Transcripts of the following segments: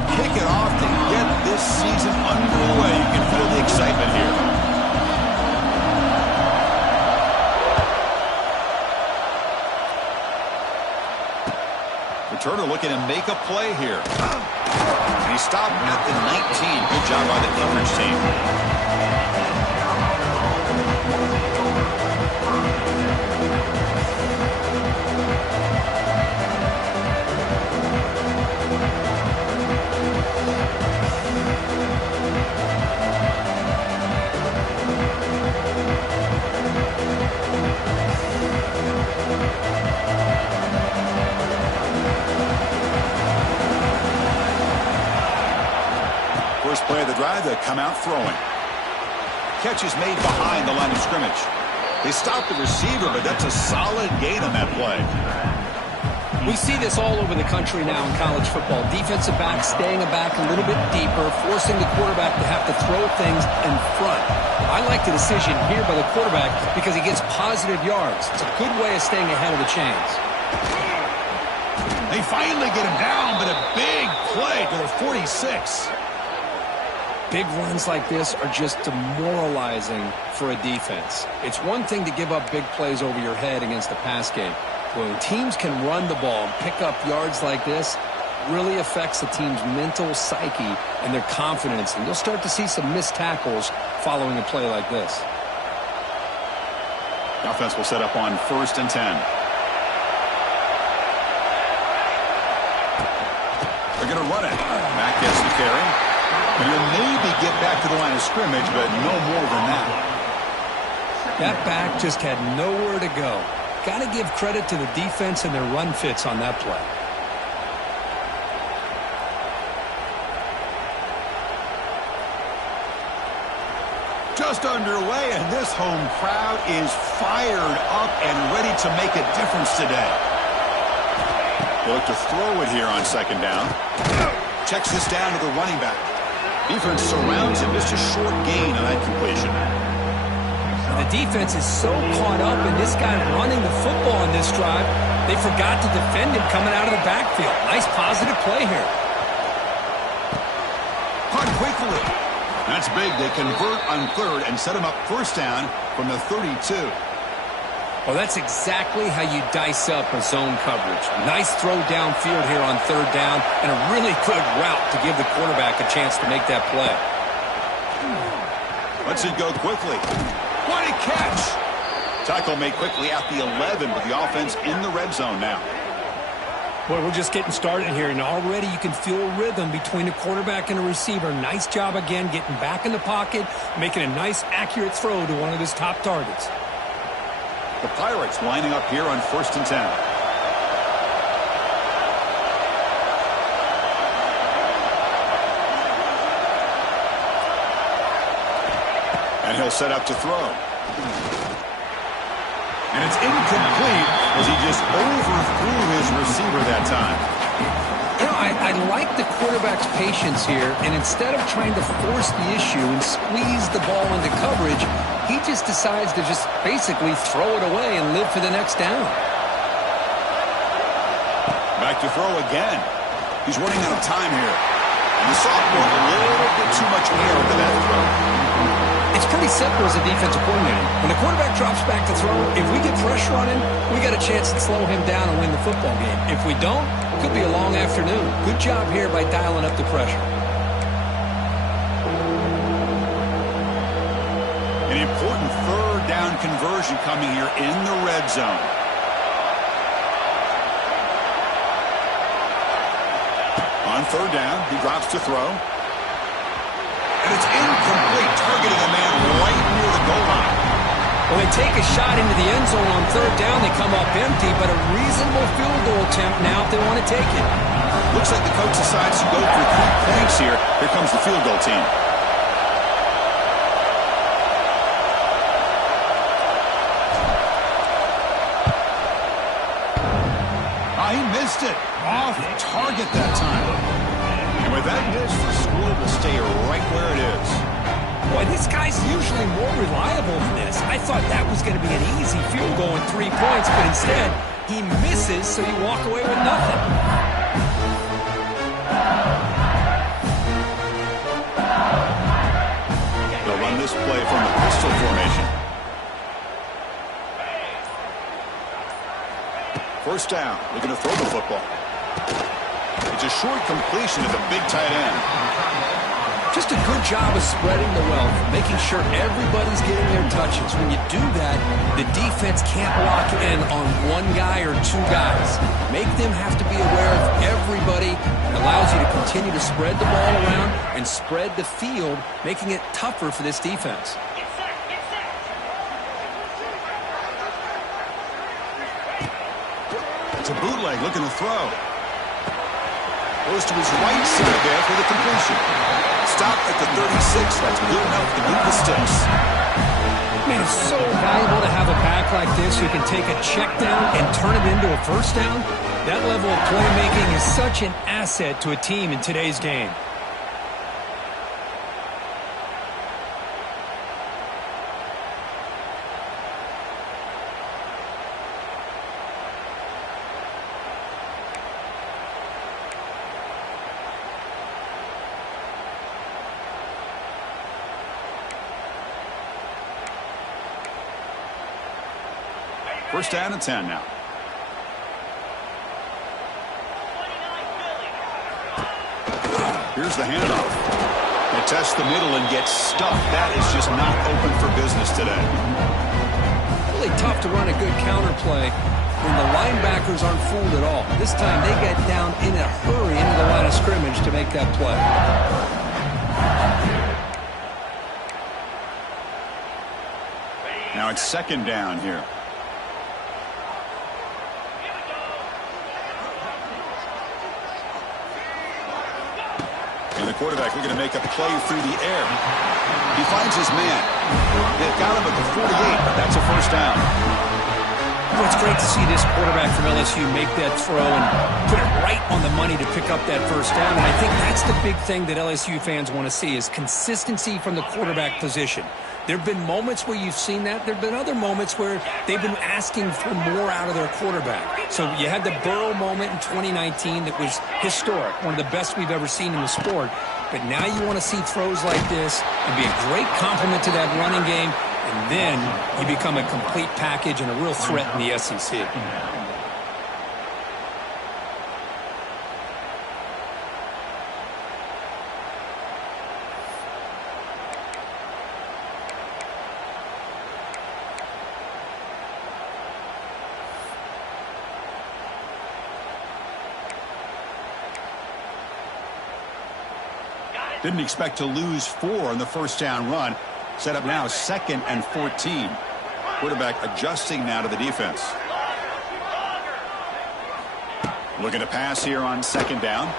They'll kick it off to get this season underway. You can feel the excitement here. Returner looking to make a play here. And he stopped at the 19. Good job by the coverage team. First play of the drive, they come out throwing. Catch is made behind the line of scrimmage. They stop the receiver, but that's a solid gain on that play. We see this all over the country now in college football. Defensive backs staying back a little bit deeper, forcing the quarterback to have to throw things in front. I like the decision here by the quarterback because he gets positive yards. It's a good way of staying ahead of the chains. They finally get him down, but a big play to the 46. Big runs like this are just demoralizing for a defense. It's one thing to give up big plays over your head against the pass game. When teams can run the ball and pick up yards like this, really affects the team's mental psyche and their confidence. And you'll start to see some missed tackles following a play like this. The offense will set up on 1st and 10. They're going to run it. Mack gets the carry. And he'll maybe get back to the line of scrimmage, but no more than that. That back just had nowhere to go. Got to give credit to the defense and their run fits on that play. Just underway, and this home crowd is fired up and ready to make a difference today. They look to throw it here on 2nd down. Checks this down to the running back. Defense surrounds him. Just a short gain on that completion. The defense is so caught up in this guy running the football on this drive, they forgot to defend him coming out of the backfield. Nice positive play here. Caught quickly. That's big. They convert on 3rd and set him up 1st down from the 32. Well, that's exactly how you dice up a zone coverage. Nice throw downfield here on 3rd down and a really good route to give the quarterback a chance to make that play. Lets it go quickly. What a catch! Tackle made quickly at the 11 with the offense in the red zone now. Boy, we're just getting started here, and already you can feel a rhythm between the quarterback and the receiver. Nice job again getting back in the pocket, making a nice, accurate throw to one of his top targets. The Pirates lining up here on 1st and 10. And he'll set up to throw. And it's incomplete as he just overthrew his receiver that time. You know, I like the quarterback's patience here, and instead of trying to force the issue and squeeze the ball into coverage, he just decides to just basically throw it away and live for the next down. Back to throw again. He's running out of time here. And the sophomore a little bit too much air into that throw. It's pretty simple as a defensive coordinator. When the quarterback drops back to throw, if we get pressure on him, we got a chance to slow him down and win the football game. If we don't, it could be a long afternoon. Good job here by dialing up the pressure. An important 3rd down conversion coming here in the red zone. On 3rd down, he drops to throw. And it's incomplete, targeting a man right near the goal line. Well, they take a shot into the end zone on 3rd down. They come up empty, but a reasonable field goal attempt now if they want to take it. Looks like the coach decides to go for 3 points here. Here comes the field goal team. He missed it. Off target that time. And with that miss, the score will stay right where it is. Boy, this guy's usually more reliable than this. I thought that was going to be an easy field goal in 3 points, but instead, he misses, so you walk away with nothing. play from the pistol formation. First down, looking to throw the football. It's a short completion to the big tight end. Just a good job of spreading the wealth, making sure everybody's getting their touches. When you do that, the defense can't lock in on one guy or two guys. Make them have to be aware of everybody. It allows you to continue to spread the ball around and spread the field, making it tougher for this defense. It's a bootleg looking to throw. Goes to his right side there for the completion. Stopped at the 36. That's good enough to move the sticks. Man, it's so valuable to have a back like this who can take a check down and turn it into a first down. That level of playmaking is such an asset to a team in today's game. First down and 10 now. Here's the handoff. They test the middle and get stuffed. That is just not open for business today. Really tough to run a good counter play when the linebackers aren't fooled at all. This time they get down in a hurry into the line of scrimmage to make that play. Now it's second down here. And the quarterback looking to make a play through the air. He finds his man. They've got him at the 48, but that's a first down. Well, it's great to see this quarterback from LSU make that throw and put it right on the money to pick up that first down. And I think that's the big thing that LSU fans want to see is consistency from the quarterback position. There have been moments where you've seen that. There have been other moments where they've been asking for more out of their quarterback. So you had the Burrow moment in 2019 that was historic, one of the best we've ever seen in the sport. But now you want to see throws like this and be a great complement to that running game, and then you become a complete package and a real threat in the SEC. Didn't expect to lose 4 on the first down run. Set up now 2nd and 14. Quarterback adjusting now to the defense. Looking to pass here on second down.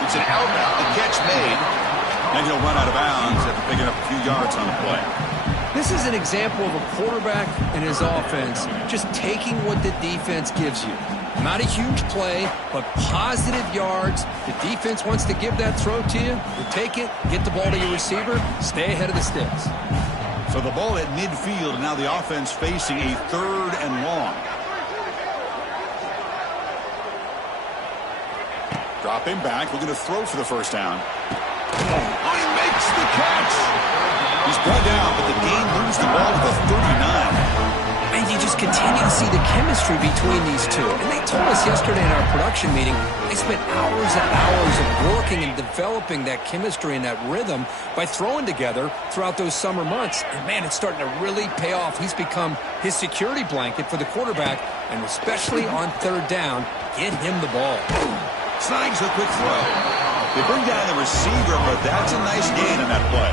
It's an outbound. The catch made. And he'll run out of bounds after picking up a few yards on the play. This is an example of a quarterback and his offense just taking what the defense gives you. Not a huge play, but positive yards. The defense wants to give that throw to you. You take it, get the ball to your receiver, stay ahead of the sticks. So the ball at midfield, and now the offense facing a 3rd and long. Dropping back, looking to throw for the first down. Oh, he makes the catch. He's brought down, but the game moves the ball to the 39. And you just continue to see the chemistry between these two. And they told us yesterday in our production meeting, they spent hours and hours of working and developing that chemistry and that rhythm by throwing together throughout those summer months. And, man, it's starting to really pay off. He's become his security blanket for the quarterback, and especially on 3rd down, get him the ball. Snags a quick throw. They bring down the receiver, but that's a nice gain on that play.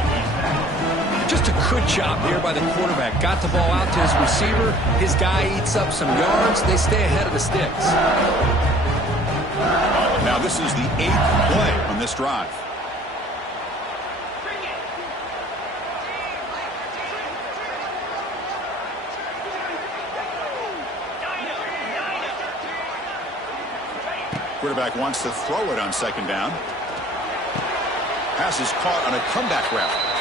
Just a good job there by the quarterback. Got the ball out to his receiver. His guy eats up some yards. They stay ahead of the sticks. Now this is the 8th play on this drive. Quarterback wants to throw it on second down. Pass is caught on a comeback route.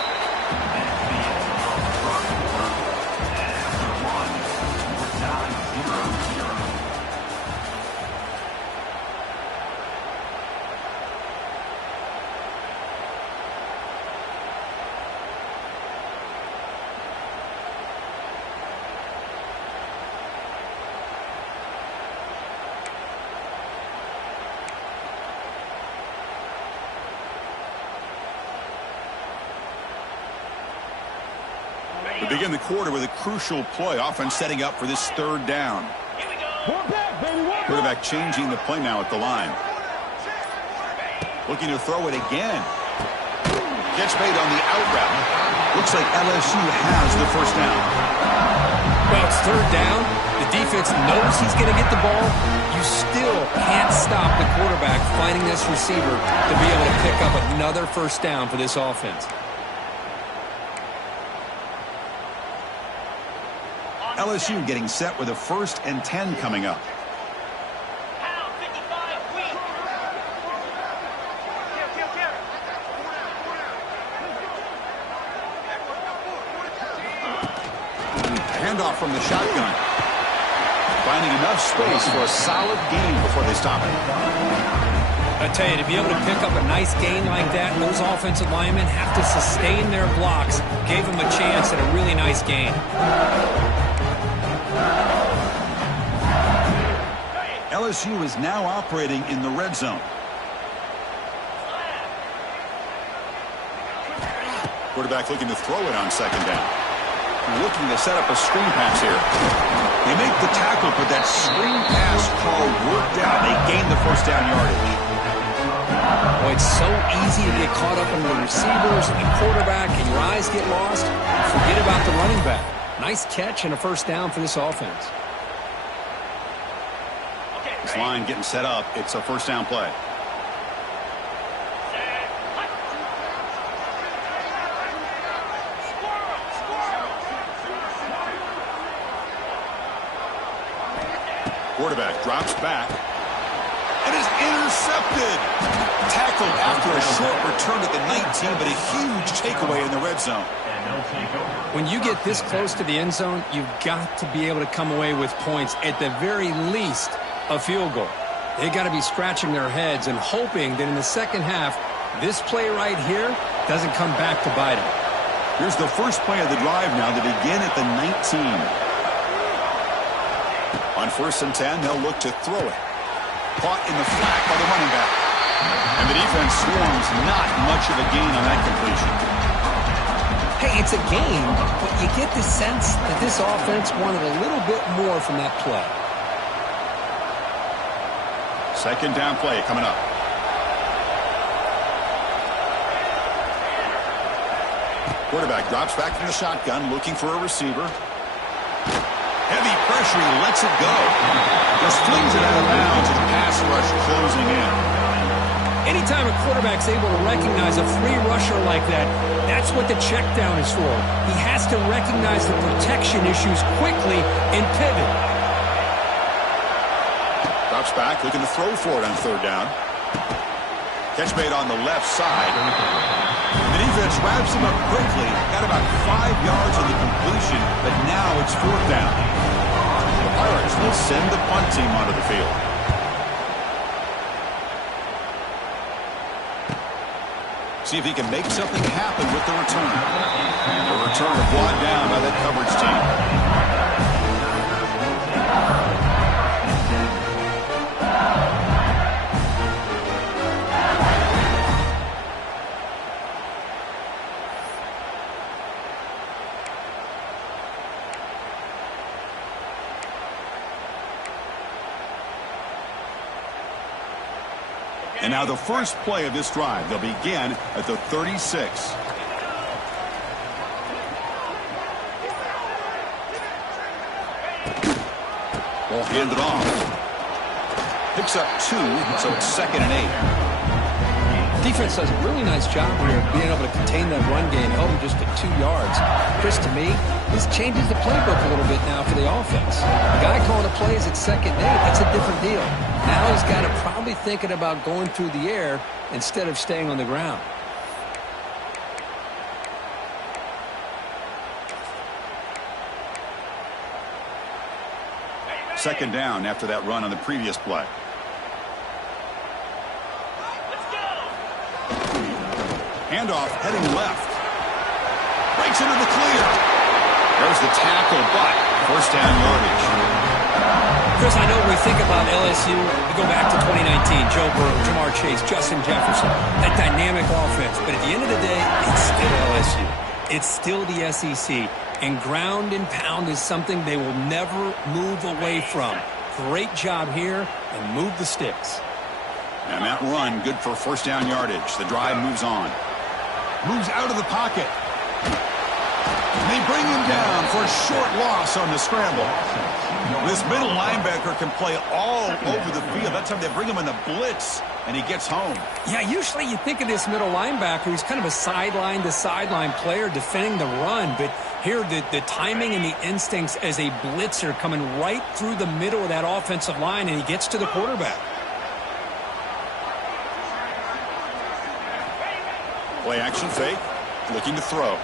begin the quarter with a crucial play. Offense setting up for this third down. Quarterback changing the play now at the line. Looking to throw it again. Gets made on the out route. Looks like LSU has the first down. Well, it's third down. The defense knows he's going to get the ball. You still can't stop the quarterback finding this receiver to be able to pick up another first down for this offense. LSU getting set with a 1st and 10 coming up. Handoff from the shotgun. Finding enough space for a solid gain before they stop it. I tell you, to be able to pick up a nice gain like that, those offensive linemen have to sustain their blocks. Gave them a chance at a really nice gain. LSU is now operating in the red zone. Quarterback looking to throw it on 2nd down. Looking to set up a screen pass here. They make the tackle, but that screen pass call worked out. They gained the first down yardage. Boy, it's so easy to get caught up in the receivers and the quarterback, and your eyes get lost. Forget about the running back. Nice catch and a first down for this offense. This line getting set up. It's a first down play. Quarterback drops back and is intercepted. Tackled after a short return at the 19, but a huge takeaway in the red zone. When you get this close to the end zone, you've got to be able to come away with points, at the very least a field goal. They got to be scratching their heads and hoping that in the second half, this play right here doesn't come back to bite them. Here's the first play of the drive now to begin at the 19. On 1st and 10, they'll look to throw it. Caught in the flat by the running back. And the defense swarms, not much of a gain on that completion. Hey, it's a gain, but you get the sense that this offense wanted a little bit more from that play. 2nd down play coming up. Quarterback drops back from the shotgun, looking for a receiver. Heavy pressure, he lets it go. Just flings it out of bounds and the pass rush closing in. Anytime a quarterback's able to recognize a free rusher like that, that's what the check down is for. He has to recognize the protection issues quickly and pivot. Drops back, looking to throw for it on 3rd down. Catch made on the left side. The defense wraps him up quickly. Got about 5 yards on the completion, but now it's 4th down. The Pirates will send the punt team onto the field. See if he can make something happen with the return. The return brought down by that coverage team. And now the first play of this drive. They'll begin at the 36. Ball handed off. Picks up 2, so it's 2nd and 8. Defense does a really nice job here of being able to contain that run game, held him just at 2 yards. Chris, to me, this changes the playbook a little bit now for the offense. The guy calling the plays at 2nd and 8, that's a different deal. Now he's got to probably thinking about going through the air instead of staying on the ground. Second down after that run on the previous play. Handoff heading left. Breaks into the clear. There's the tackle, but first down yardage. Chris, I know when we think about LSU, we go back to 2019, Joe Burrow, Jamar Chase, Justin Jefferson, that dynamic offense. But at the end of the day, it's still LSU. It's still the SEC. And ground and pound is something they will never move away from. Great job here, and move the sticks. And that run, good for first down yardage. The drive moves on. Moves out of the pocket. And they bring him down for a short loss on the scramble. This middle linebacker can play all over the field. That's how they bring him in the blitz, and he gets home. Yeah, usually you think of this middle linebacker who's kind of a sideline-to-sideline player defending the run, but here the timing and the instincts as a blitzer coming right through the middle of that offensive line, and he gets to the quarterback. Play action fake, looking to throw.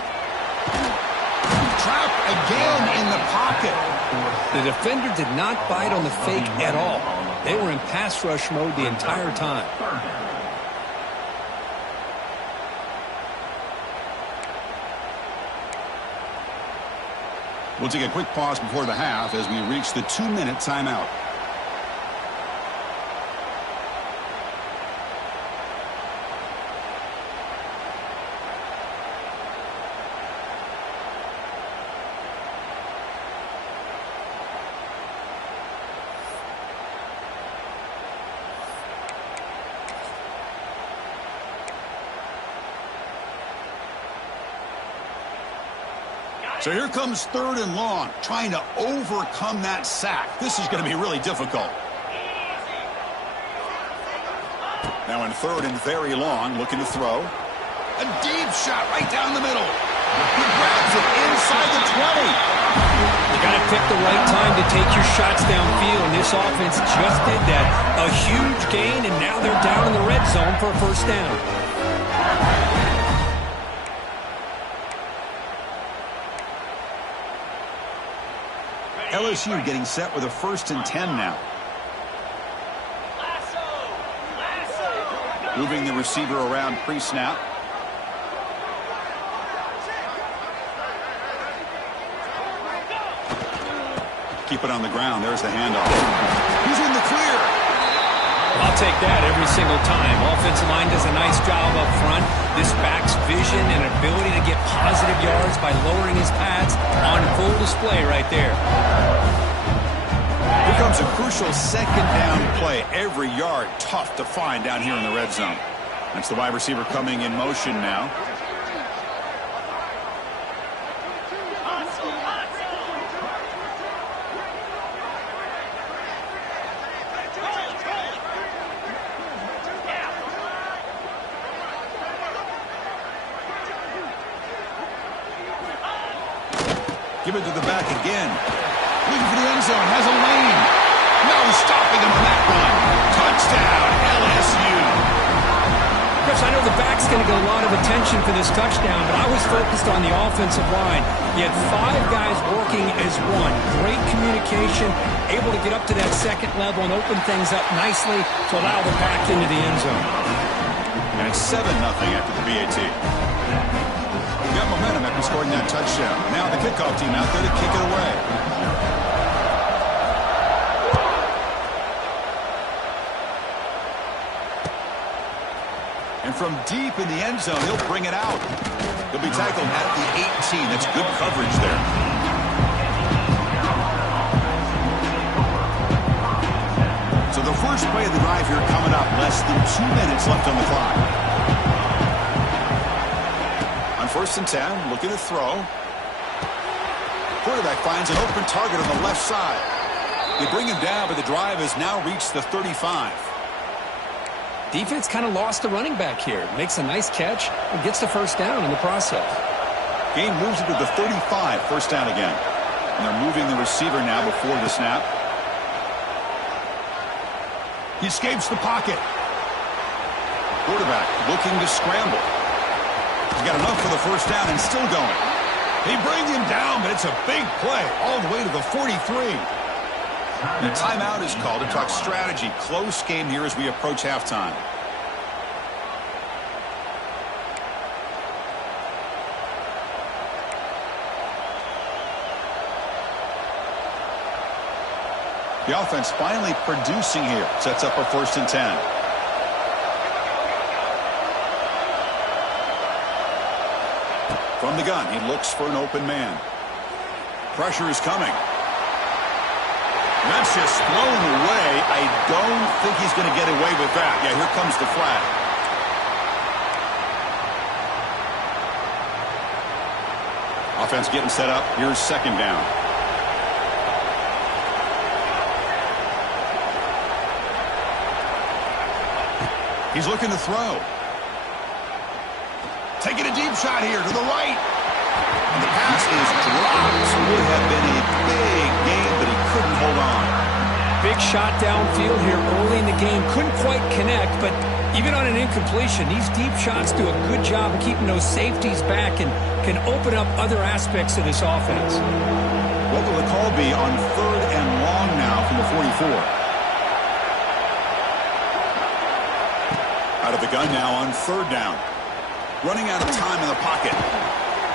Trapped again in the pocket. The defender did not bite on the fake at all. They were in pass rush mode the entire time. We'll take a quick pause before the half as we reach the 2-minute timeout. So here comes 3rd and long, trying to overcome that sack. This is going to be really difficult. Now in 3rd and very long, looking to throw. A deep shot right down the middle. He grabs it inside the 20. You got to pick the right time to take your shots downfield, and this offense just did that. A huge gain, and now they're down in the red zone for a first down. LSU getting set with a 1st and 10 now. Moving the receiver around pre-snap. Keep it on the ground. There's the handoff. He's in the clear. I'll take that every single time. Offensive line does a nice job up front. This back's vision and ability to get positive yards by lowering his pads on full display right there. Here comes a crucial 2nd down play. Every yard tough to find down here in the red zone. That's the wide receiver coming in motion now. Give it to the back again. Looking for the end zone. Has a lane. No stopping him on that one. Touchdown, LSU. Chris, I know the back's going to get a lot of attention for this touchdown, but I was focused on the offensive line. You had 5 guys working as one. Great communication, able to get up to that 2nd level and open things up nicely to allow the back into the end zone. And it's 7-0 after the BAT. Got momentum after scoring that touchdown. Now the kickoff team out there to kick it away. And from deep in the end zone, he'll bring it out. He'll be tackled at the 18. That's good coverage there. So the first play of the drive here coming up. Less than 2 minutes left on the clock. 1st and 10, looking to throw. Quarterback finds an open target on the left side. They bring him down, but the drive has now reached the 35. Defense kind of lost the running back here. Makes a nice catch and gets the first down in the process. Game moves it to the 35, first down again. And they're moving the receiver now before the snap. He escapes the pocket. Quarterback looking to scramble. He's got enough for the first down and still going. They bring him down, but it's a big play all the way to the 43. The timeout is called to talk strategy. Close game here as we approach halftime. The offense finally producing here. Sets up a 1st and 10. From the gun, he looks for an open man. Pressure is coming. That's just thrown away. I don't think he's going to get away with that. Yeah, here comes the flag. Offense getting set up. Here's second down. He's looking to throw. Taking a deep shot here to the right. And the pass is dropped. Would have been a big game, but he couldn't hold on. Big shot downfield here early in the game. Couldn't quite connect, but even on an incompletion, these deep shots do a good job of keeping those safeties back and can open up other aspects of this offense. What will the call be on 3rd and long now from the 44? Out of the gun now on 3rd down. Running out of time in the pocket.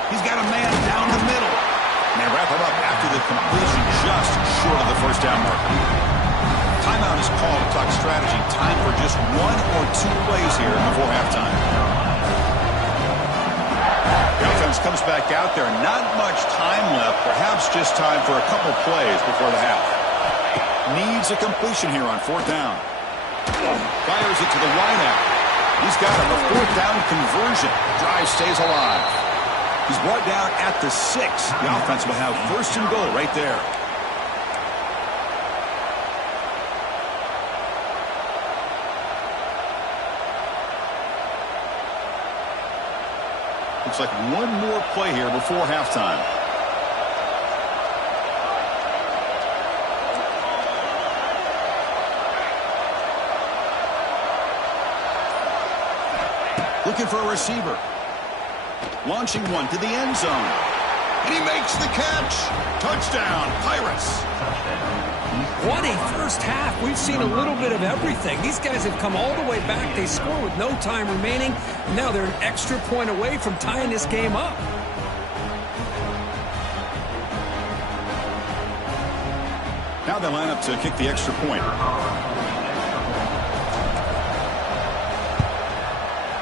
He's got a man down the middle. And they wrap him up after the completion just short of the first down marker. Timeout is called to talk strategy. Time for just 1 or 2 plays here before halftime. The offense comes back out there. Not much time left. Perhaps just time for a couple plays before the half. Needs a completion here on 4th down. Fires it to the wideout. He's got him. A 4th down conversion. Drive stays alive. He's brought down at the 6. The offense will have 1st and goal right there. Looks like one more play here before halftime. Looking for a receiver. Launching one to the end zone. And he makes the catch. Touchdown, Pirates. What a first half. We've seen a little bit of everything. These guys have come all the way back. They score with no time remaining. Now they're an extra point away from tying this game up. Now they line up to kick the extra point.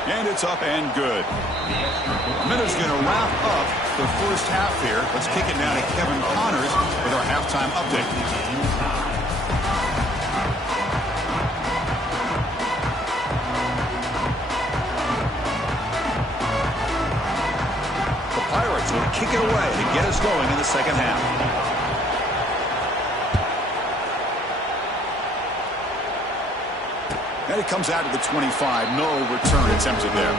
And it's up and good. A minute's going to wrap up the first half here. Let's kick it now to Kevin Connors with our halftime update. The Pirates will kick it away to get us going in the second half. And it comes out to the 25. No return attempted there.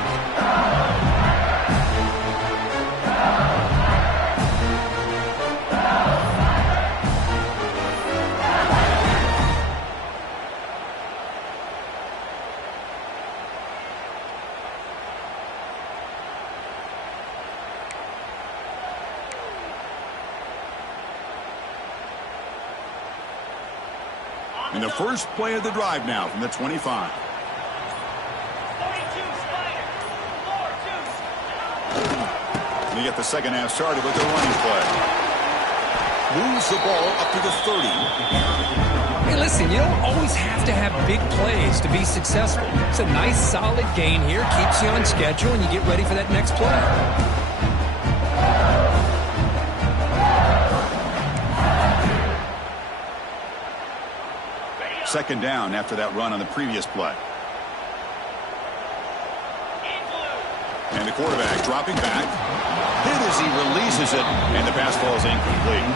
And the first play of the drive now from the 25. And you get the second half started with the running play. Moves the ball up to the 30. Hey, listen, you don't always have to have big plays to be successful. It's a nice, solid gain here. Keeps you on schedule, and you get ready for that next play. Second down after that run on the previous play. And the quarterback dropping back. Hit as he releases it, and the pass falls incomplete.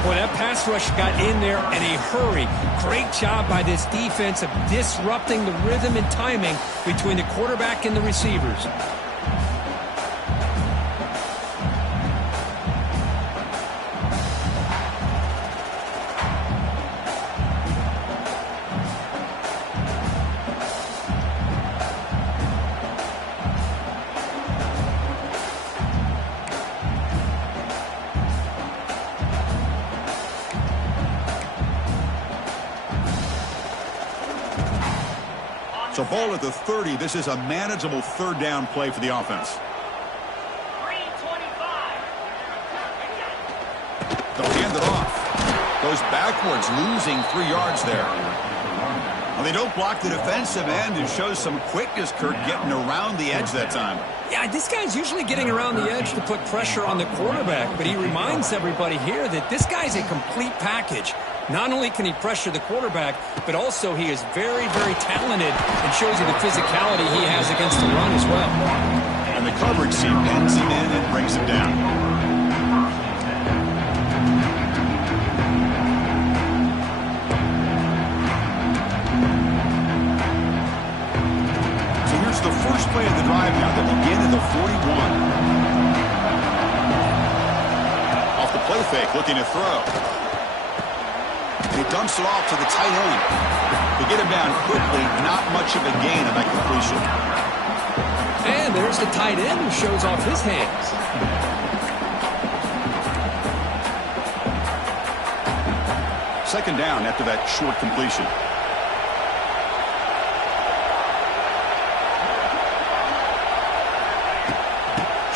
Boy, that pass rush got in there in a hurry. Great job by this defense of disrupting the rhythm and timing between the quarterback and the receivers. So ball at the 30. This is a manageable third down play for the offense. They'll hand it off. Goes backwards, losing 3 yards there. Well, they don't block the defensive end and show some quickness, Kurt, getting around the edge that time. Yeah, this guy's usually getting around the edge to put pressure on the quarterback, but he reminds everybody here that this guy's a complete package. Not only can he pressure the quarterback, but also he is very, very talented and shows you the physicality he has against the run as well. And the coverage team pins him in and brings him down. The first play of the drive now. They begin at the 41. Off the play fake, looking to throw. He dumps it off to the tight end. They get him down quickly, not much of a gain on that completion. And there's the tight end who shows off his hands. Second down after that short completion.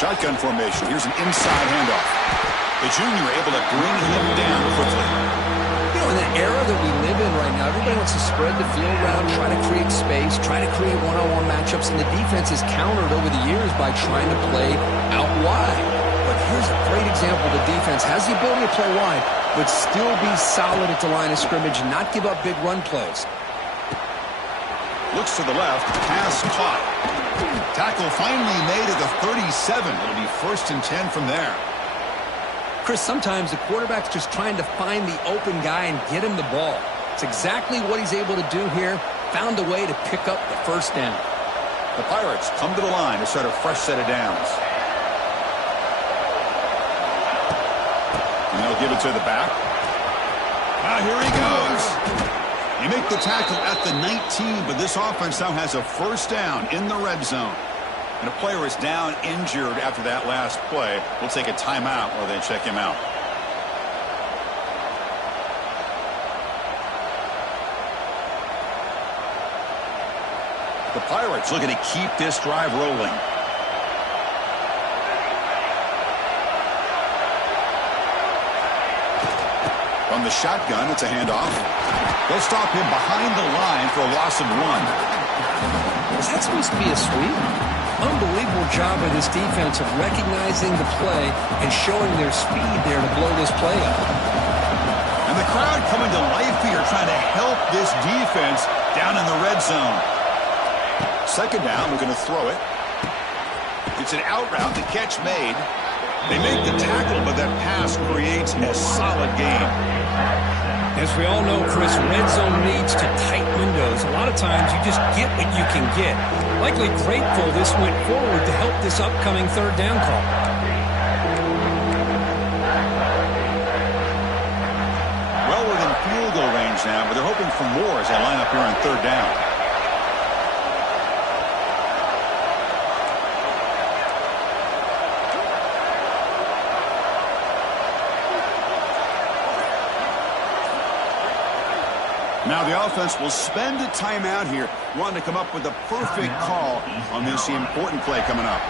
Shotgun formation. Here's an inside handoff. The junior able to bring him down quickly. You know, in the era that we live in right now, everybody wants to spread the field around, try to create space, try to create one-on-one matchups, and the defense is countered over the years by trying to play out wide. But here's a great example. The defense has the ability to play wide, but still be solid at the line of scrimmage and not give up big run plays. Looks to the left. Pass caught. Tackle finally made at the 37. It'll be 1st and 10 from there. Chris, sometimes the quarterback's just trying to find the open guy and get him the ball. It's exactly what he's able to do here. Found a way to pick up the first down. The Pirates come to the line to start a fresh set of downs. And they'll give it to the back. Here he goes. You make the tackle at the 19, but this offense now has a first down in the red zone. And a player is down injured after that last play. We'll take a timeout while they check him out. The Pirates looking to keep this drive rolling. From the shotgun, it's a handoff. They'll stop him behind the line for a loss of 1. Is that supposed to be a sweep? Unbelievable job by this defense of recognizing the play and showing their speed there to blow this play up. And the crowd coming to life here trying to help this defense down in the red zone. Second down, we're going to throw it. It's an out route, the catch made. They make the tackle, but that pass creates a solid gain. As we all know, Chris, red zone leads to tight windows. A lot of times you just get what you can get. Likely grateful this went forward to help this upcoming third down call. Well within field goal range now, but they're hoping for more as they line up here on third down. Now the offense will spend a timeout here, wanting to come up with a perfect call on this important play coming up.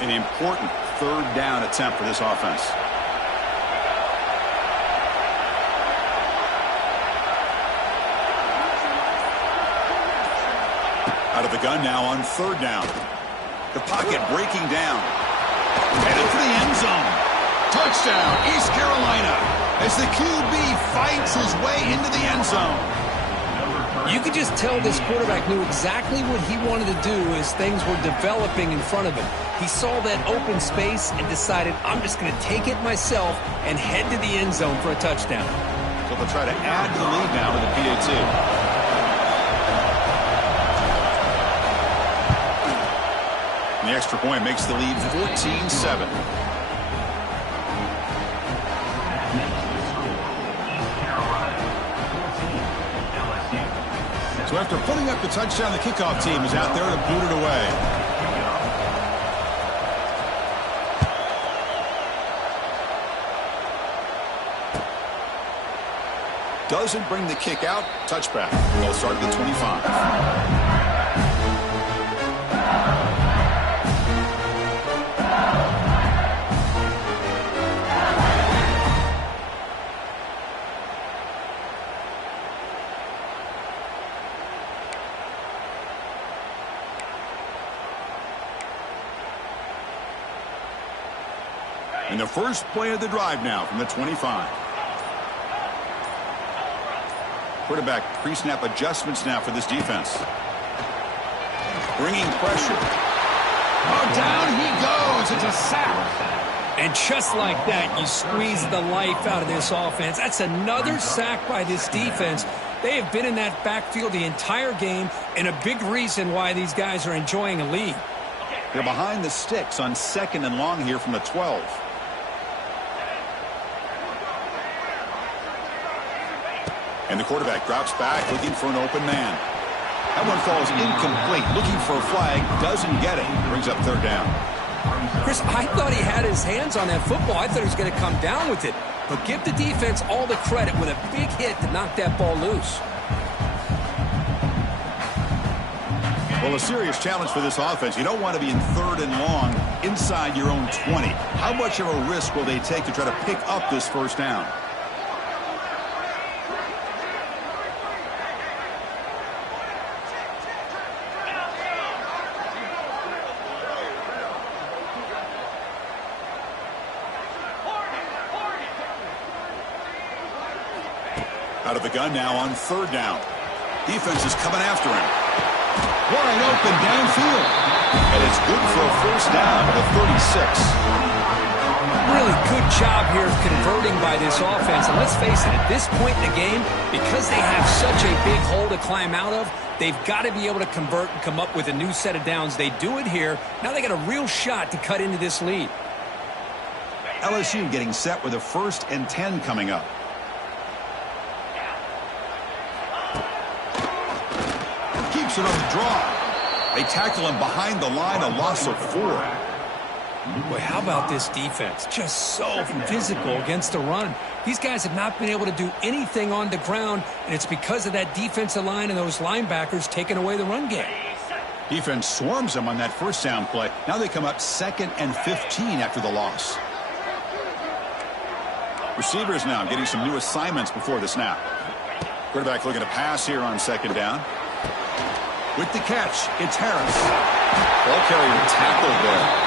An important third down attempt for this offense. Out of the gun now on third down. The pocket breaking down. Headed for the end zone. Touchdown, East Carolina, as the QB fights his way into the end zone. You could just tell this quarterback knew exactly what he wanted to do as things were developing in front of him. He saw that open space and decided, I'm just going to take it myself and head to the end zone for a touchdown. So they'll try to add to the lead now with the PAT. And the extra point makes the lead 14-7. So after putting up the touchdown, the kickoff team is out there to boot it away. Doesn't bring the kick out. Touchback. They'll start at the 25. And the first play of the drive now from the 25. Quarterback pre-snap adjustments now for this defense. Bringing pressure. Oh, down he goes. It's a sack. And just like that, you squeeze the life out of this offense. That's another sack by this defense. They have been in that backfield the entire game, and a big reason why these guys are enjoying a lead. They're behind the sticks on 2nd and long here from the 12. And the quarterback drops back, looking for an open man. That one falls incomplete. Looking for a flag, doesn't get it. Brings up 3rd down. Chris, I thought he had his hands on that football. I thought he was going to come down with it. But give the defense all the credit with a big hit to knock that ball loose. Well, a serious challenge for this offense. You don't want to be in 3rd and long inside your own 20. How much of a risk will they take to try to pick up this 1st down? Out of the gun now on 3rd down. Defense is coming after him. Wide open downfield. And it's good for a 1st down at the 36. Really good job here of converting by this offense. And let's face it, at this point in the game, because they have such a big hole to climb out of, they've got to be able to convert and come up with a new set of downs. They do it here. Now they got a real shot to cut into this lead. LSU getting set with a 1st and 10 coming up. Keeps it on the draw. They tackle him behind the line, a loss of 4. Boy, how about this defense? Just so physical against the run. These guys have not been able to do anything on the ground, and it's because of that defensive line and those linebackers taking away the run game. Defense swarms them on that 1st down play. Now they come up 2nd and 15 after the loss. Receivers now getting some new assignments before the snap. Quarterback looking to pass here on 2nd down. With the catch, it's Harris. Ball carrier tackled there.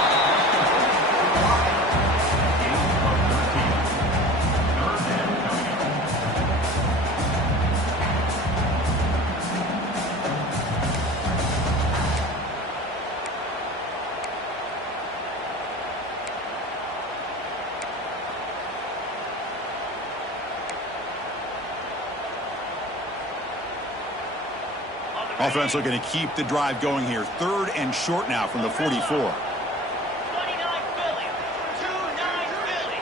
Offense looking to keep the drive going here. 3rd and short now from the 44. 29 Philly. 2-9 Philly.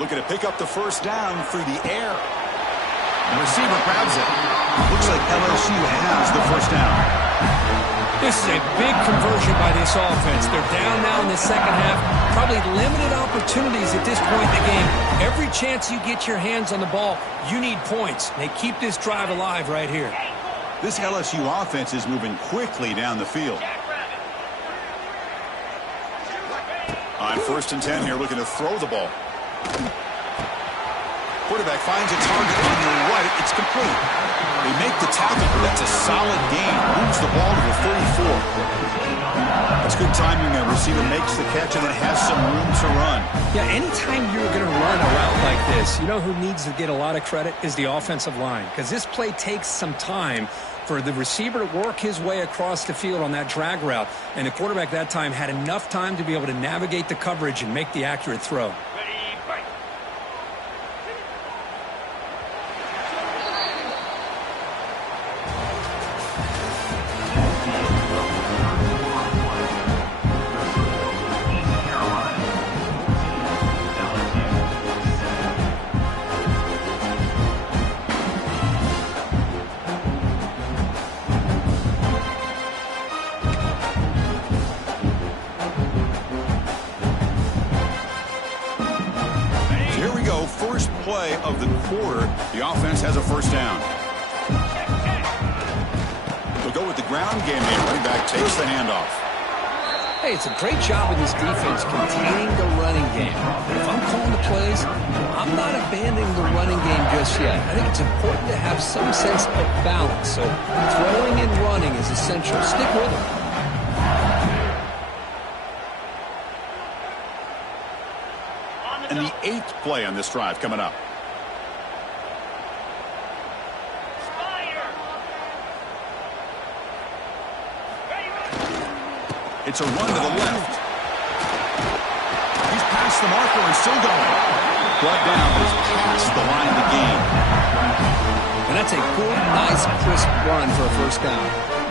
Looking to pick up the 1st down through the air. The receiver grabs it. Looks like LSU has the 1st down. This is a big conversion by this offense. They're down now in the 2nd half. Probably limited opportunities at this point in the game. Every chance you get your hands on the ball, you need points. They keep this drive alive right here. This LSU offense is moving quickly down the field. On 1st and 10 here, looking to throw the ball. Quarterback finds a target on the right. It's complete. They make the tackle, but that's a solid gain. Moves the ball to the 34. That's good timing. The receiver makes the catch and then has some room to run. Yeah, anytime you're going to run a route like this, you know who needs to get a lot of credit is the offensive line. Because this play takes some time for the receiver to work his way across the field on that drag route. And the quarterback that time had enough time to be able to navigate the coverage and make the accurate throw. play of the quarter. The offense has a first down. They'll go with the ground game here. Running back takes the handoff. Hey, it's a great job in this defense containing the running game. But if I'm calling the plays, I'm not abandoning the running game just yet. I think it's important to have some sense of balance. So throwing and running is essential. Stick with it. And the 8th play on this drive coming up. It's a run to the left. He's past the marker and still going. Brought down, but he's past the line of the game. And that's a good, nice, crisp run for a first down.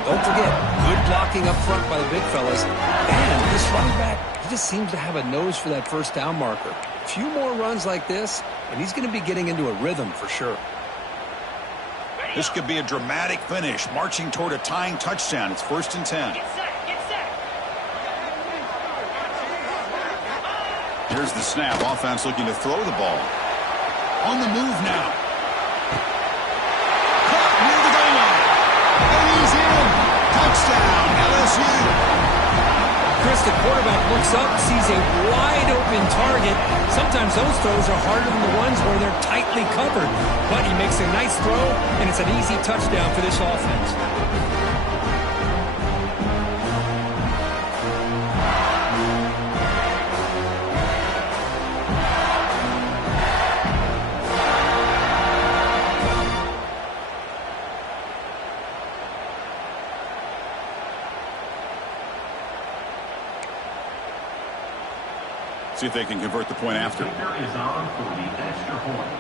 Don't forget, good blocking up front by the big fellas. And this running back, he just seems to have a nose for that first down marker. A few more runs like this, and he's going to be getting into a rhythm for sure. This could be a dramatic finish, marching toward a tying touchdown. It's 1st and 10. Here's the snap. Offense looking to throw the ball. On the move now. Caught near the goal line. And he's in. Touchdown, LSU. Chris, the quarterback looks up, sees a wide-open target. Sometimes those throws are harder than the ones where they're tightly covered. But he makes a nice throw, and it's an easy touchdown for this offense. See if they can convert the point after. Is on for the extra point.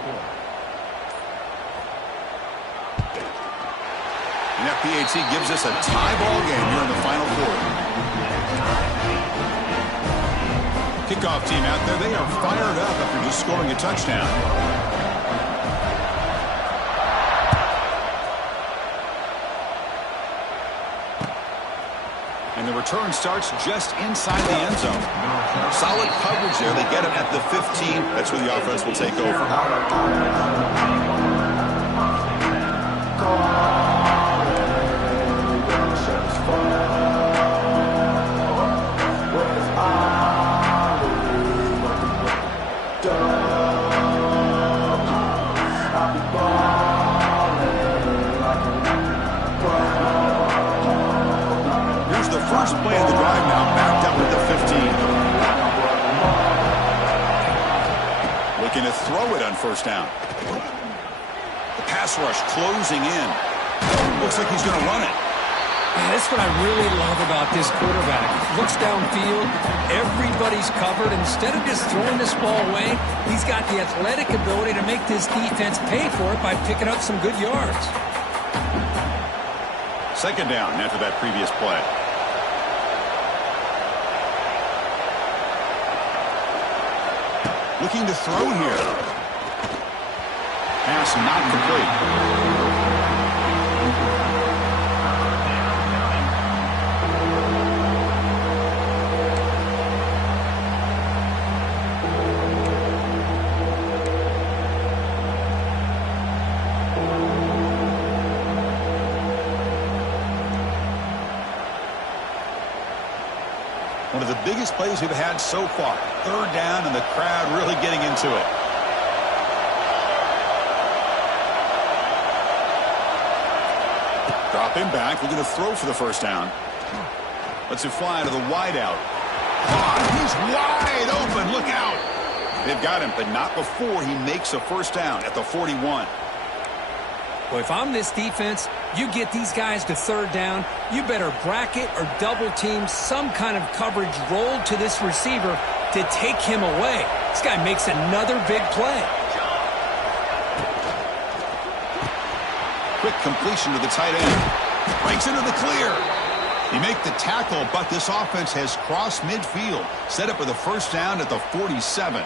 And that PAT gives us a tie ball game here in the final quarter. Kickoff team out there, they are fired up after just scoring a touchdown. And the return starts just inside the end zone. Solid coverage there. They get it at the 15. That's where the offense will take over. First play of the drive now, backed up at the 15. Looking to throw it on first down. The pass rush closing in. Looks like he's going to run it. Man, that's what I really love about this quarterback. Looks downfield, everybody's covered. Instead of just throwing this ball away, he's got the athletic ability to make this defense pay for it by picking up some good yards. Second down after that previous play. Looking to throw here. Pass not complete. One of the biggest plays we've had so far. Third down and the crowd really getting into it. Drop him back. Looking to throw for the first down. Lets it fly to the wideout. Oh, he's wide open. Look out. They've got him, but not before he makes a first down at the 41. Well, if I'm this defense, you get these guys to third down, you better bracket or double team some kind of coverage rolled to this receiver to take him away. This guy makes another big play. Quick completion to the tight end. Breaks into the clear. He make the tackle, but this offense has crossed midfield. Set up for the first down at the 47.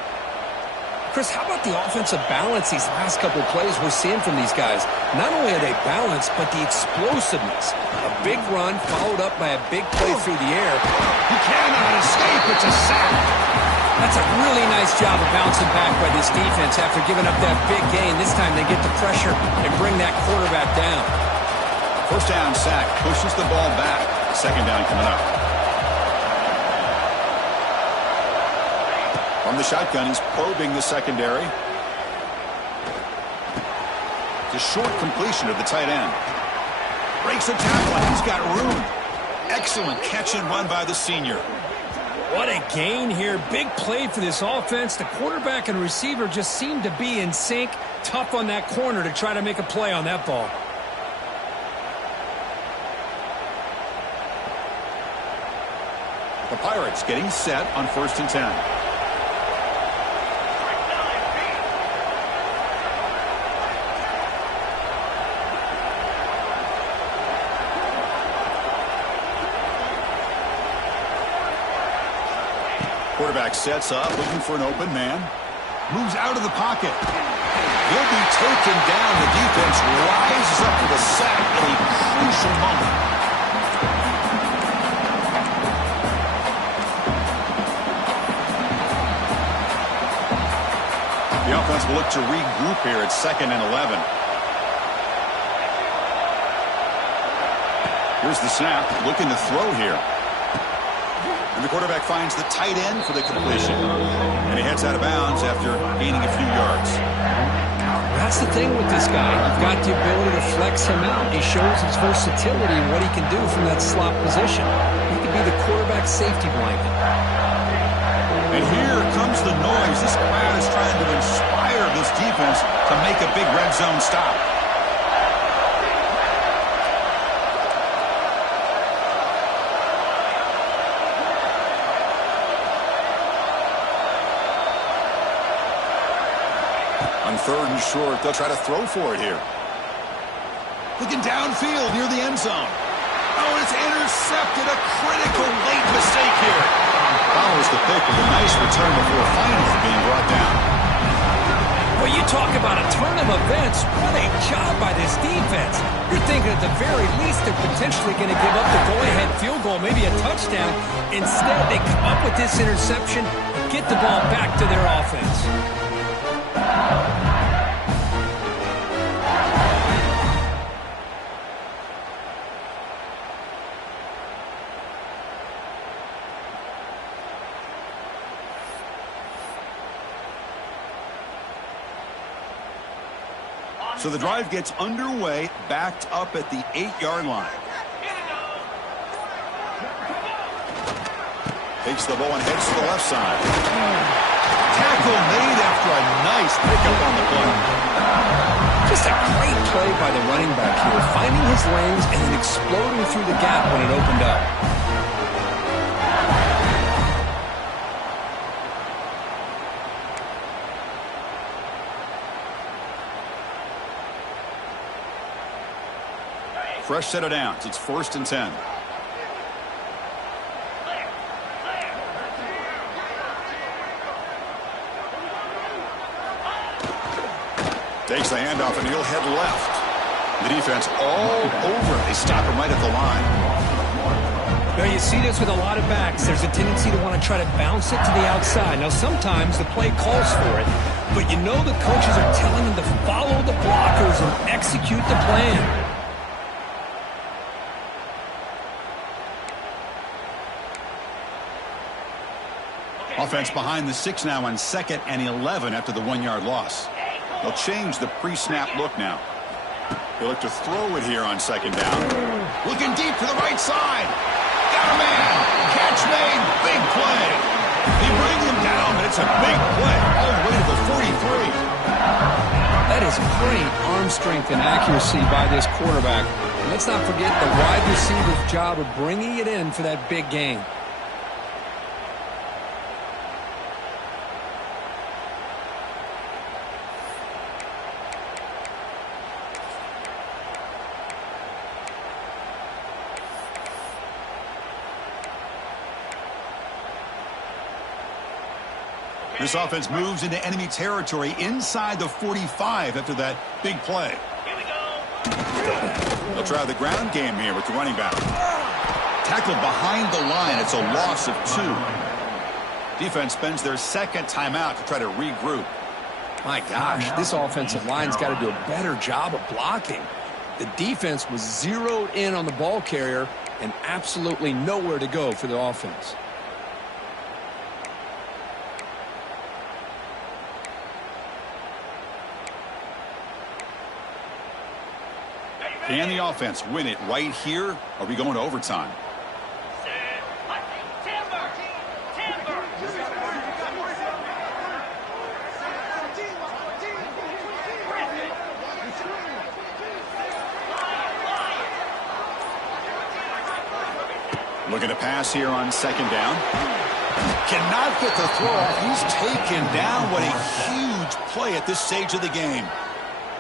Chris, how about the offensive balance these last couple plays we're seeing from these guys? Not only are they balanced, but the explosiveness. A big run followed up by a big play through the air. He cannot escape. It's a sack. That's a really nice job of bouncing back by this defense after giving up that big gain. This time they get the pressure and bring that quarterback down. First down sack pushes the ball back. Second down coming up. From the shotgun, he's probing the secondary. It's a short completion of the tight end. Breaks a tackle. He's got room. Excellent catch and run by the senior. What a gain here. Big play for this offense. The quarterback and receiver just seem to be in sync. Tough on that corner to try to make a play on that ball. The Pirates getting set on 1st and 10. Quarterback sets up, looking for an open man. Moves out of the pocket. He'll be taken down. The defense rises up for the sack at a crucial moment. The offense will look to regroup here at 2nd and 11. Here's the snap, looking to throw here. And the quarterback finds the tight end for the completion. And he heads out of bounds after gaining a few yards. That's the thing with this guy. You've got the ability to flex him out. He shows his versatility and what he can do from that slot position. He can be the quarterback's safety blanket. And here comes the noise. This crowd is trying to inspire this defense to make a big red zone stop. On 3rd and short, they'll try to throw for it here. Looking downfield near the end zone. Oh, it's intercepted. A critical late mistake here. Follows the pick with a nice return before finally being brought down. Well, you talk about a turn of events. What a job by this defense. You're thinking at the very least they're potentially going to give up the go-ahead field goal, maybe a touchdown. Instead, they come up with this interception and get the ball back to their offense. So the drive gets underway, backed up at the 8-yard line. Takes the ball and heads to the left side. Tackle made after a nice pickup on the play. Just a great play by the running back here, finding his lanes and then exploding through the gap when it opened up. Fresh set of downs. It's 1st and 10. Takes the handoff and he'll head left. The defense all over. They stop him right at the line. Now you see this with a lot of backs. There's a tendency to want to try to bounce it to the outside. Now sometimes the play calls for it, but you know the coaches are telling them to follow the blockers and execute the plan. Offense behind the 6 now on 2nd and 11 after the 1-yard loss. They'll change the pre-snap look now. They look to throw it here on 2nd down. Looking deep to the right side. Got a man. Catch made. Big play. They bring him down, but it's a big play all the way to the 43. That is great arm strength and accuracy by this quarterback. And let's not forget the wide receiver's job of bringing it in for that big gain. This offense moves into enemy territory inside the 45 after that big play. Here we go. They'll try the ground game here with the running back. Tackled behind the line. It's a loss of 2. Defense spends their second timeout to try to regroup. My gosh, this offensive line's got to do a better job of blocking. The defense was zeroed in on the ball carrier and absolutely nowhere to go for the offense. Can the offense win it right here? Are we going to overtime? Timber! Timber! Looking to pass here on second down. Cannot get the throw off. He's taken down. What a huge play at this stage of the game.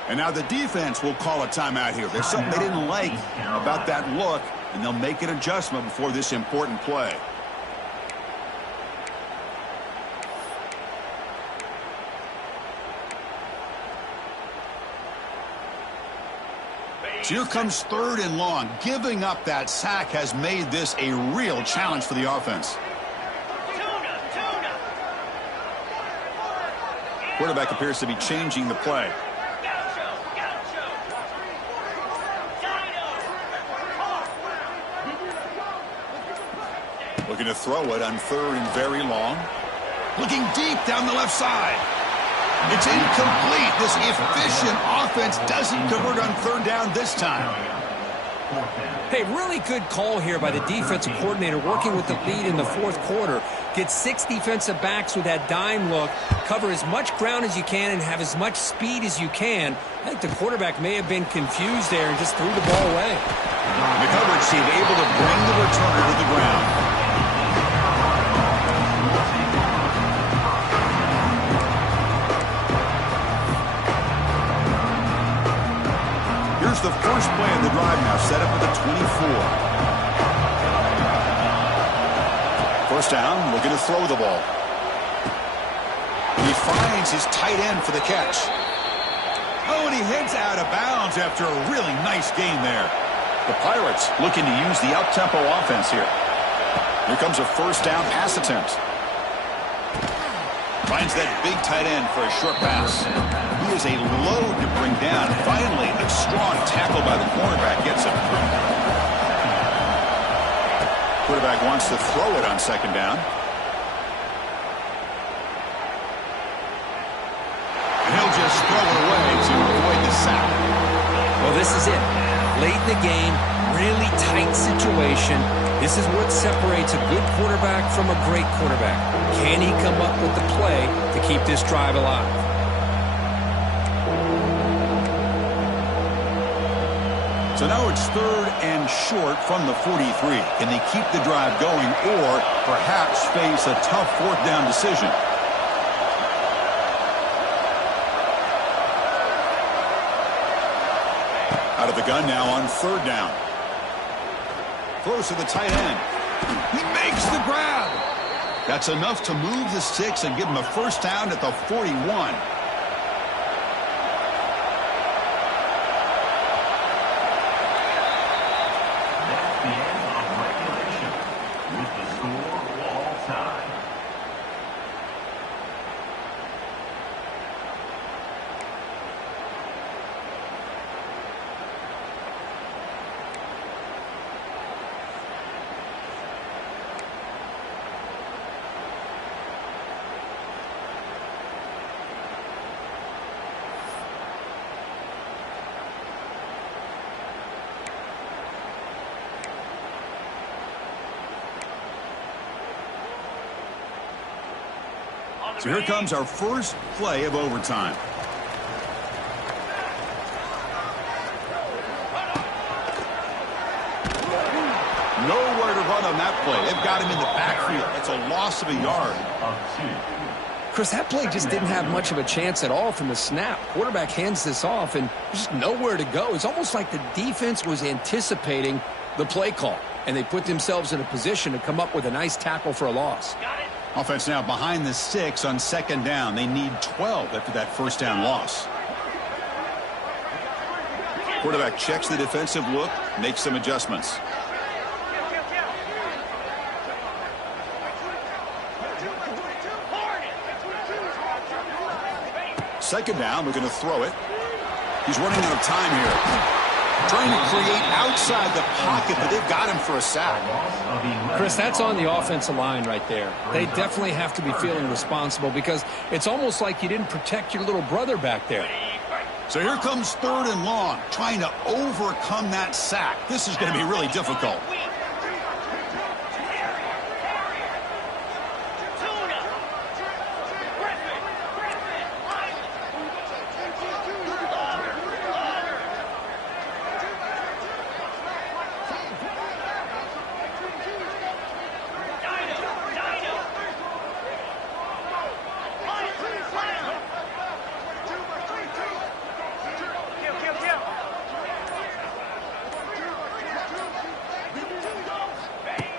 And now the defense will call a timeout here. There's something they didn't like about that look, and they'll make an adjustment before this important play. So here comes third and long. Giving up that sack has made this a real challenge for the offense. Quarterback appears to be changing the play. Looking to throw it on third and very long. Looking deep down the left side. It's incomplete. This efficient offense doesn't convert on third down this time. Hey, really good call here by the defensive coordinator working with the lead in the fourth quarter. Get 6 defensive backs with that dime look, cover as much ground as you can, and have as much speed as you can. I think the quarterback may have been confused there and just threw the ball away. The coverage team able to bring the returner to the ground. Here's the first play of the drive now, set up at the 24. First down, looking to throw the ball. He finds his tight end for the catch. Oh, and he heads out of bounds after a really nice gain there. The Pirates looking to use the up-tempo offense here. Here comes a first down pass attempt. Finds that big tight end for a short pass. He is a load to bring down. Finally, a strong tackle by the cornerback gets him. Quarterback wants to throw it on second down. And he'll just throw it away to avoid the sack. Well, this is it. Late in the game, really tight situation. This is what separates a good quarterback from a great quarterback. Can he come up with the play to keep this drive alive? So now it's third and short from the 43. Can they keep the drive going or perhaps face a tough fourth down decision? Out of the gun now on third down. Close to the tight end. He makes the grab. That's enough to move the sticks and give him a first down at the 41. That's the end of regulation with the score all time. So here comes our first play of overtime. Nowhere to run on that play. They've got him in the backfield. It's a loss of a yard. Chris, that play just didn't have much of a chance at all from the snap. Quarterback hands this off, and there's just nowhere to go. It's almost like the defense was anticipating the play call, and they put themselves in a position to come up with a nice tackle for a loss. Offense now behind the 6 on second down. They need 12 after that first down loss. Quarterback checks the defensive look, makes some adjustments. second down, looking to throw it. He's running out of time here. Trying to create outside the pocket, but they've got him for a sack. Chris, that's on the offensive line right there. They definitely have to be feeling responsible because it's almost like you didn't protect your little brother back there. So here comes 3rd and long, trying to overcome that sack. This is going to be really difficult.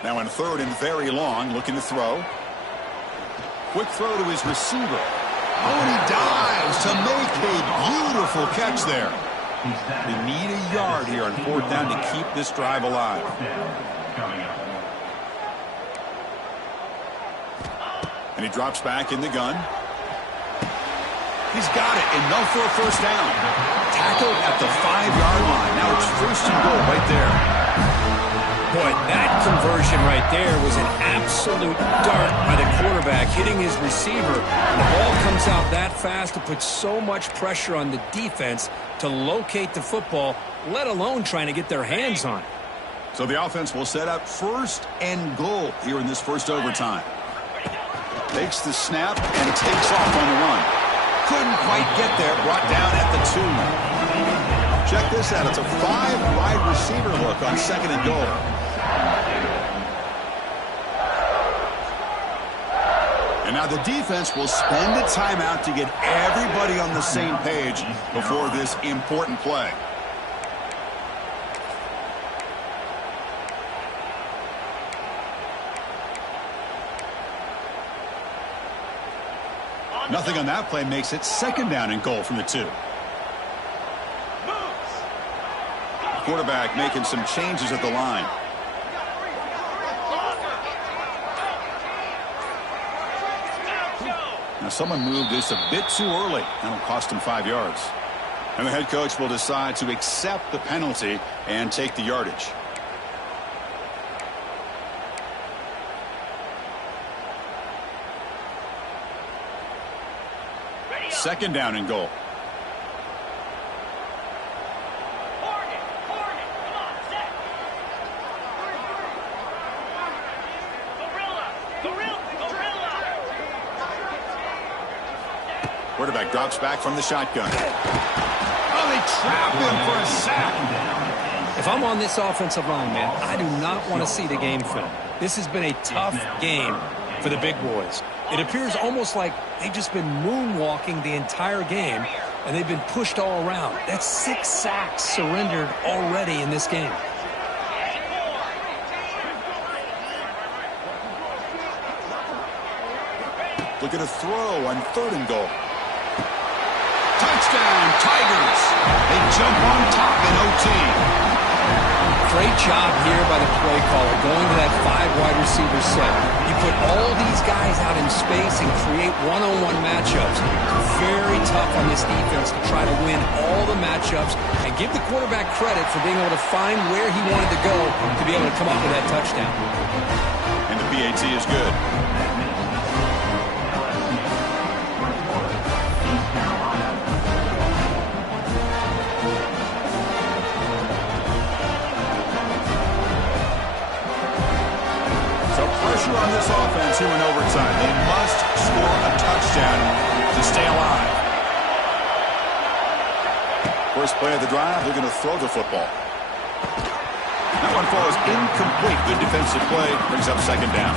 Now in 3rd and very long, looking to throw. Quick throw to his receiver. Oh, and he dives to make a beautiful catch there. They need a yard here on 4th down to keep this drive alive. And he drops back in the gun. He's got it, enough for a first down. Tackled at the 5-yard line. Now it's 1st and goal right there. Boy, that conversion right there was an absolute dart by the quarterback, hitting his receiver. And the ball comes out that fast to put so much pressure on the defense to locate the football, let alone trying to get their hands on it. So the offense will set up 1st and goal here in this first overtime. Takes the snap and takes off on the run. Couldn't quite get there, brought down at the 2. Check this out. It's a 5-wide receiver look on 2nd and goal. And now the defense will spend a timeout to get everybody on the same page before this important play. Nothing on that play makes it 2nd down and goal from the 2. Quarterback making some changes at the line. Now someone moved this a bit too early. That'll cost him 5 yards. And the head coach will decide to accept the penalty and take the yardage. Second down and goal. Quarterback drops back from the shotgun. Oh, they trap him for a sack. If I'm on this offensive line, man, I do not want to see the game film. This has been a tough game for the big boys. It appears almost like they've just been moonwalking the entire game, and they've been pushed all around. That's 6 sacks surrendered already in this game. Look at a throw on 3rd and goal. Touchdown, Tigers. They jump on top in OT. Great job here by the play caller going to that 5-wide receiver set. You put all these guys out in space and create one-on-one matchups. Very tough on this defense to try to win all the matchups and give the quarterback credit for being able to find where he wanted to go to be able to come up with that touchdown. And the PAT is good. On this offense here in overtime. They must score a touchdown to stay alive. First play of the drive, they're going to throw the football. That one falls incomplete. Good defensive play, brings up 2nd down.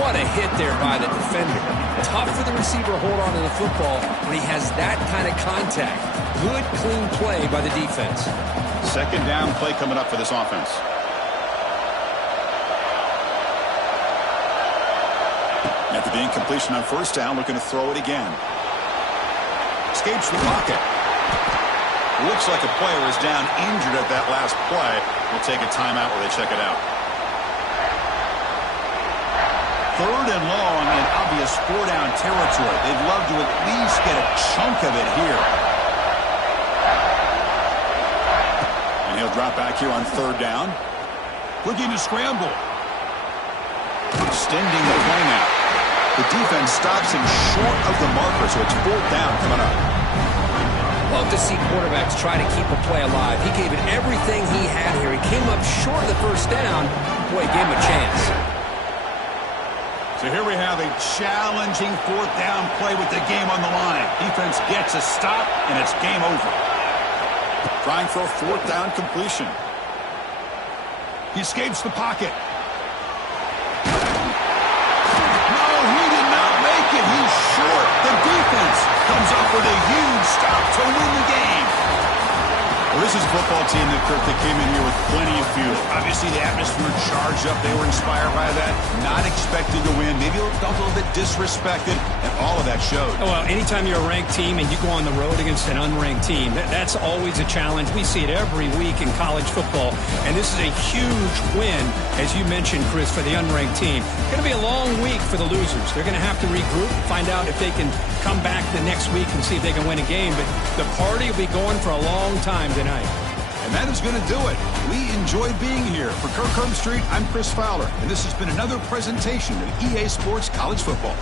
What a hit there by the defender. Tough for the receiver to hold on to the football when he has that kind of contact. Good, clean play by the defense. 2nd down play coming up for this offense. After the incompletion on 1st down, looking to throw it again. Escapes the pocket. Looks like a player is down injured at that last play. We'll take a timeout while they check it out. 3rd and long in obvious 4-down territory. They'd love to at least get a chunk of it here. And he'll drop back here on 3rd down. Looking to scramble. Extending the play now. The defense stops him short of the marker, so it's 4th down coming up. Love to see quarterbacks try to keep a play alive. He gave it everything he had here. He came up short of the 1st down. Boy, he gave him a chance. So here we have a challenging 4th down play with the game on the line. Defense gets a stop, and it's game over. Trying for a 4th down completion. He escapes the pocket. No, he did not make it. He's short. The defense comes up with a huge stop to win the game. Well, this is a football team that came in here with plenty of fuel. Obviously, the atmosphere charged up. They were inspired by that. Not expecting to win. Maybe felt a little bit disrespected, and all of that showed. Oh, well, anytime you're a ranked team and you go on the road against an unranked team, that's always a challenge. We see it every week in college football, and this is a huge win, as you mentioned, Chris, for the unranked team. It's going to be a long week for the losers. They're going to have to regroup, find out if they can come back the next week and see if they can win a game. But the party will be going for a long time tonight. And that is going to do it. We enjoyed being here. For Kirk Herbstreit, I'm Chris Fowler, and this has been another presentation of EA Sports College Football.